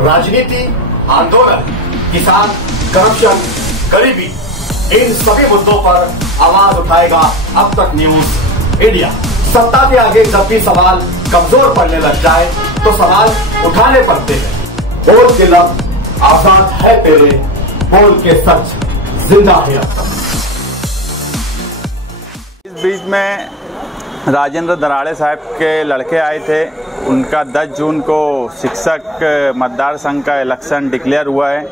राजनीति, आंदोलन, किसान, करप्शन, गरीबी, इन सभी मुद्दों पर आवाज उठाएगा अब तक न्यूज इंडिया। सत्ता के आगे जब भी सवाल कमजोर पड़ने लग जाए तो सवाल उठाने पड़ते हैं। बोल के लफ्ज आजाद है तेरे, बोल के सच जिंदा है अब तक। इस बीच में राजेंद्र दराड़े साहब के लड़के आए थे, उनका 10 जून को शिक्षक मतदार संघ का इलेक्शन डिक्लेयर हुआ है,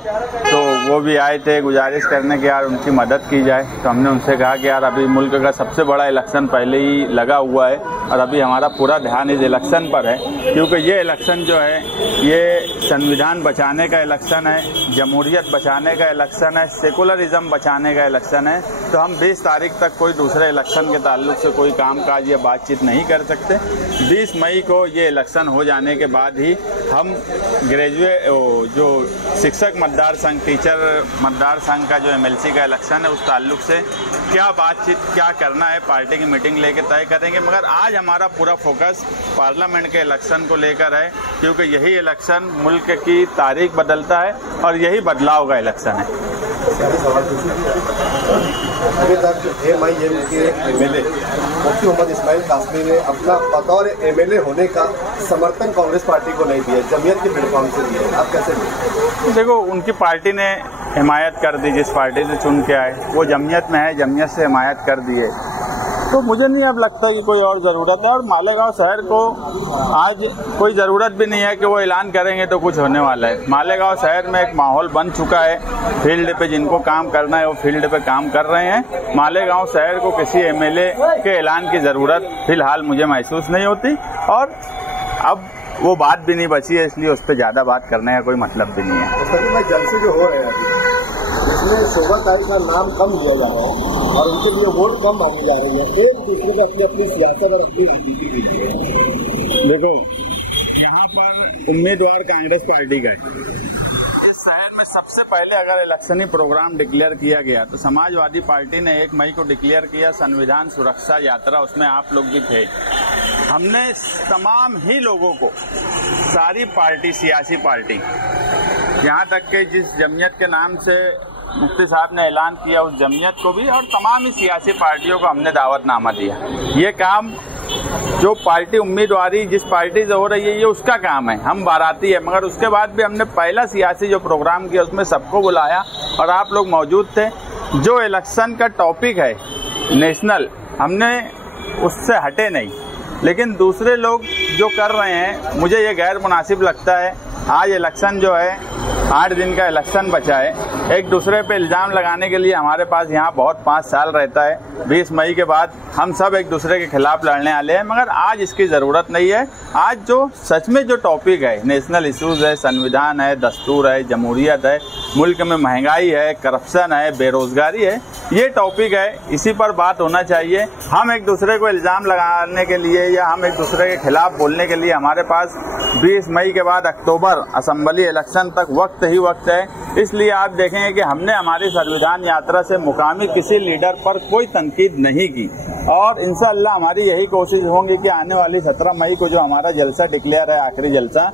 तो वो भी आए थे गुजारिश करने के यार उनकी मदद की जाए। तो हमने उनसे कहा कि यार अभी मुल्क का सबसे बड़ा इलेक्शन पहले ही लगा हुआ है और अभी हमारा पूरा ध्यान इस इलेक्शन पर है, क्योंकि ये इलेक्शन जो है ये संविधान बचाने का इलेक्शन है, जमहूरियत बचाने का इलेक्शन है, सेकुलरिज्म बचाने का इलेक्शन है। तो हम 20 तारीख तक कोई दूसरे इलेक्शन के ताल्लुक से कोई काम काज या बातचीत नहीं कर सकते। 20 मई को ये इलेक्शन हो जाने के बाद ही हम जो शिक्षक मतदार संघ, टीचर मतदार संघ का जो MLC का इलेक्शन है उस ताल्लुक से क्या बातचीत क्या करना है पार्टी की मीटिंग लेके तय करेंगे। मगर आज हमारा पूरा फोकस पार्लियामेंट के इलेक्शन को लेकर है, क्योंकि यही इलेक्शन मुल्क की तारीख बदलता है और यही बदलाव का इलेक्शन है। अभी तक MIM के MLA मुफ्ती मोहम्मद इस्माइल कासमी ने अपना बतौर MLA होने का समर्थन कांग्रेस पार्टी को नहीं दिया, जमीयत के प्लेटफॉर्म से दिया। आप कैसे देखते? देखो, उनकी पार्टी ने हिमायत कर दी, जिस पार्टी से चुन के आए वो जमीयत में है, जमीयत से हिमायत कर दिए, तो मुझे नहीं अब लगता कि कोई और ज़रूरत है। और मालेगांव शहर को आज कोई ज़रूरत भी नहीं है कि वो ऐलान करेंगे तो कुछ होने वाला है। मालेगांव शहर में एक माहौल बन चुका है, फील्ड पे जिनको काम करना है वो फील्ड पे काम कर रहे हैं। मालेगांव शहर को किसी MLA के ऐलान की ज़रूरत फिलहाल मुझे महसूस नहीं होती और अब वो बात भी नहीं बची है, इसलिए उस पर ज़्यादा बात करने का कोई मतलब भी नहीं है। जलसे जो हो रहे हैं इसमें शोभा ताई का नाम कम लिया जा रहा है और उनके लिए वोट कम मांगी जा रही है, एक दूसरे को अपनी सियासत और अपनी राजनीति के लिए। देखो, यहाँ पर उम्मीदवार कांग्रेस पार्टी का है। इस शहर में सबसे पहले अगर इलेक्शनी प्रोग्राम डिक्लेयर किया गया तो समाजवादी पार्टी ने 1 मई को डिक्लेयर किया संविधान सुरक्षा यात्रा, उसमें आप लोग भी थे। हमने तमाम ही लोगों को, सारी पार्टी, सियासी पार्टी, यहाँ तक कि जिस जमीयत के नाम से मुफ्ती साहब ने ऐलान किया उस जमीयत को भी और तमाम ही सियासी पार्टियों को हमने दावतनामा दिया। ये काम जो पार्टी उम्मीदवारी जिस पार्टी से हो रही है ये उसका काम है, हम बाराती है। मगर उसके बाद भी हमने पहला सियासी जो प्रोग्राम किया उसमें सबको बुलाया और आप लोग मौजूद थे। जो इलेक्शन का टॉपिक है नेशनल, हमने उससे हटे नहीं, लेकिन दूसरे लोग जो कर रहे हैं मुझे ये गैर मुनासिब लगता है। आज इलेक्शन जो है 8 दिन का इलेक्शन बचा है, एक दूसरे पे इल्ज़ाम लगाने के लिए हमारे पास यहाँ बहुत 5 साल रहता है। 20 मई के बाद हम सब एक दूसरे के खिलाफ लड़ने वाले हैं, मगर आज इसकी ज़रूरत नहीं है। आज जो सच में जो टॉपिक है, नेशनल इश्यूज़ है, संविधान है, दस्तूर है, जमहूरियत है, मुल्क में महंगाई है, करप्शन है, बेरोज़गारी है, ये टॉपिक है, इसी पर बात होना चाहिए। हम एक दूसरे को इल्ज़ाम लगाने के लिए या हम एक दूसरे के खिलाफ बोलने के लिए हमारे पास 20 मई के बाद अक्टूबर असेंबली इलेक्शन तक वक्त ही वक्त है। इसलिए आप देखेंगे कि हमने हमारी संविधान यात्रा से मुकामी किसी लीडर पर कोई तनकीद नहीं की और इंशाअल्लाह हमारी यही कोशिश होंगी कि आने वाली 17 मई को जो हमारा जलसा डिक्लेयर है, आखिरी जलसा,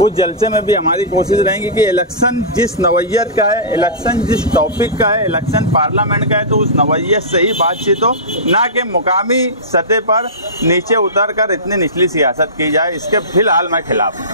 उस जलसे में भी हमारी कोशिश रहेगी कि इलेक्शन जिस नवैयत का है, इलेक्शन जिस टॉपिक का है, इलेक्शन पार्लियामेंट का है, तो उस नवैयत से ही बातचीत हो, ना कि मुकामी सतह पर नीचे उतर कर इतनी निचली सियासत की जाए। इसके फिलहाल मैं खिलाफ हूँ।